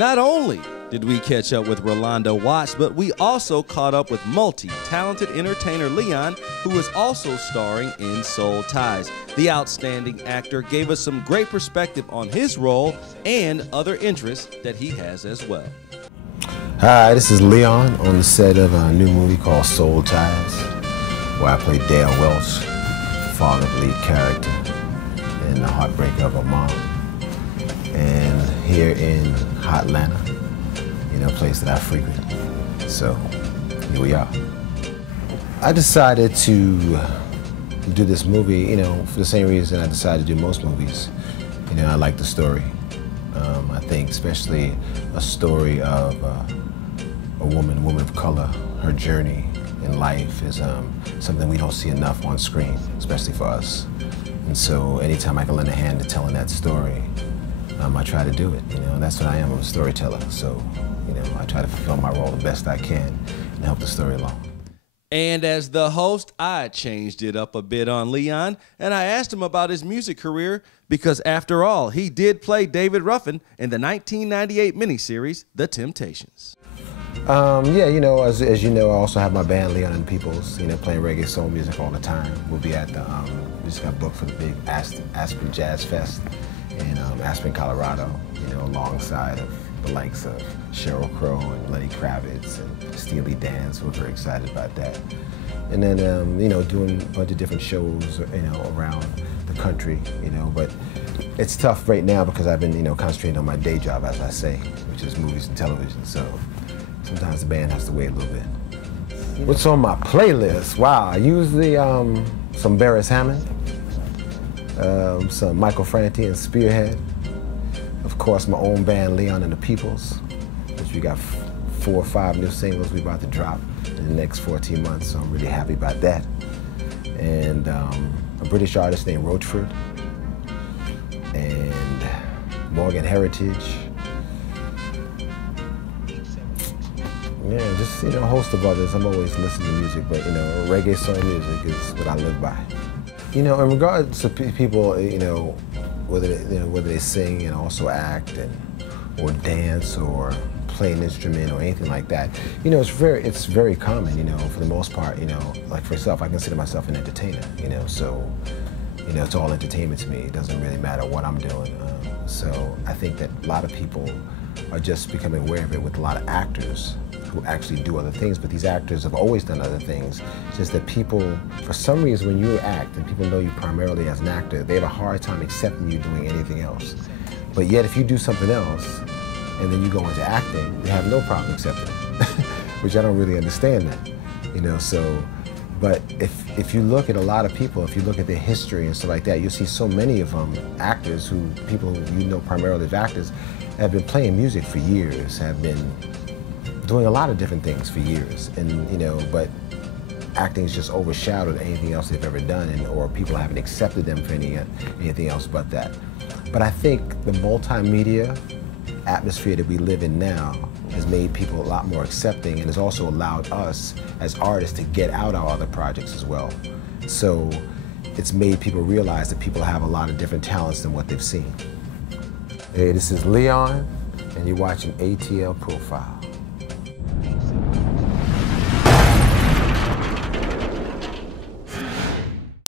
Not only did we catch up with Rolando Watts, but we also caught up with multi-talented entertainer Leon, who is also starring in Soul Ties. The outstanding actor gave us some great perspective on his role and other interests that he has as well. Hi, this is Leon on the set of a new movie called Soul Ties, where I play Dale Welch, father of the lead character, in the heartbreak of a mom. And here in hot Atlanta, a place that I frequent. So here we are. I decided to do this movie, for the same reason I decided to do most movies. I like the story. I think especially a story of a woman of color, her journey in life is something we don't see enough on screen, especially for us. And so anytime I can lend a hand to telling that story, I try to do it, and that's what I am. I'm a storyteller, so, I try to fulfill my role the best I can and help the story along. And as the host, I changed it up a bit on Leon, and I asked him about his music career because, after all, he did play David Ruffin in the 1998 miniseries, The Temptations. Yeah, as you know, I also have my band, Leon and the Peoples, playing reggae soul music all the time. We'll be at the, we just got booked for the big Aspen Jazz Fest in Aspen, Colorado, alongside of the likes of Sheryl Crow and Lenny Kravitz and Steely Dan, so we're very excited about that. And then, doing a bunch of different shows, around the country, but it's tough right now because I've been, concentrating on my day job, as I say, which is movies and television, so sometimes the band has to wait a little bit. What's on my playlist? Wow, I usually some Beres Hammond, some Michael Franti and Spearhead. Of course, my own band, Leon and the Peoples, which we got 4 or 5 new singles we're about to drop in the next 14 months, so I'm really happy about that. And a British artist named Roachford, and Morgan Heritage. Yeah, just, a host of others. I'm always listening to music, but, reggae soul music is what I live by. In regards to people, whether they sing and also act or dance or play an instrument or anything like that, it's very common, for the most part, like for myself, I consider myself an entertainer, so, it's all entertainment to me. It doesn't really matter what I'm doing. So I think that a lot of people are just becoming aware of it with a lot of actors who actually do other things, but these actors have always done other things. It's just that people, for some reason, when you act and people know you primarily as an actor, they have a hard time accepting you doing anything else. But yet, if you do something else and then you go into acting, they have no problem accepting it, which I don't really understand that, so. But if you look at a lot of people, if you look at their history and stuff like that, you'll see so many of them, actors people who primarily as actors, have been playing music for years, have been doing a lot of different things for years, and but acting's just overshadowed anything else they've ever done, or people haven't accepted them for anything else but that. But I think the multimedia atmosphere that we live in now has made people a lot more accepting, and has also allowed us as artists to get out our other projects as well. So it's made people realize that people have a lot of different talents than what they've seen. Hey, this is Leon, and you're watching ATL Profile.